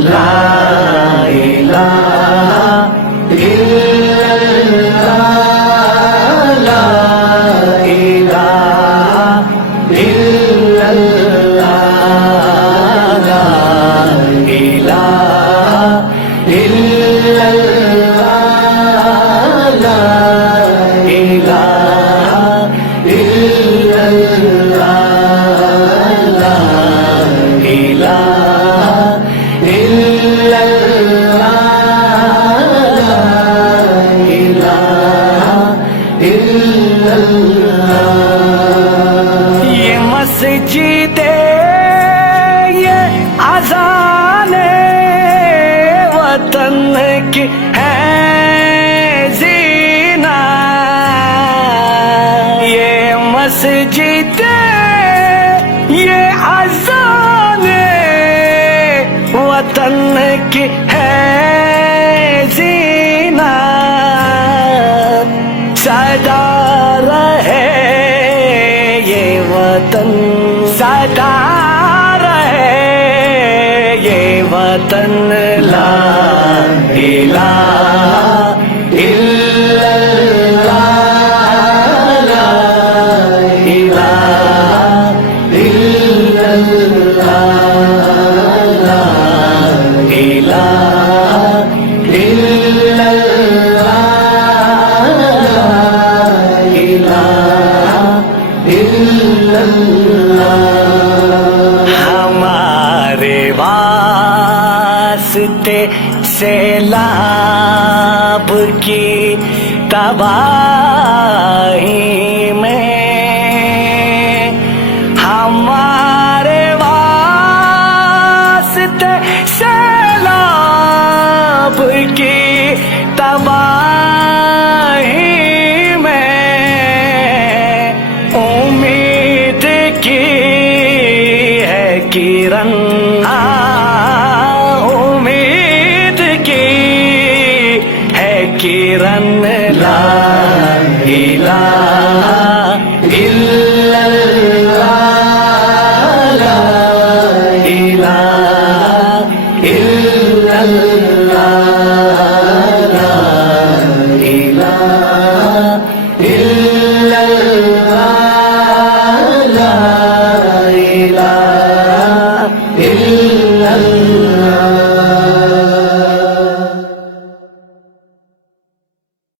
لا الہ الا اللہ لا الہ الا اللہ لا الہ الا اللہ لا الہ الا اللہ لا الہ الا اللہ یہ مسجد یہ اذان وطن کی ہے زینہ یہ مسجد یہ اذان وطن کی ہے زینہ سدا رہے یہ وطن سدا رہے یہ وطن لا الہ الا اللہ لا الہ الا اللہ لا الہ الا اللہ ہمارے واسطے سیلاب کی تباہی میں ہمارے واسطے سیلاب کی تباہی میں امید کی ہے کرن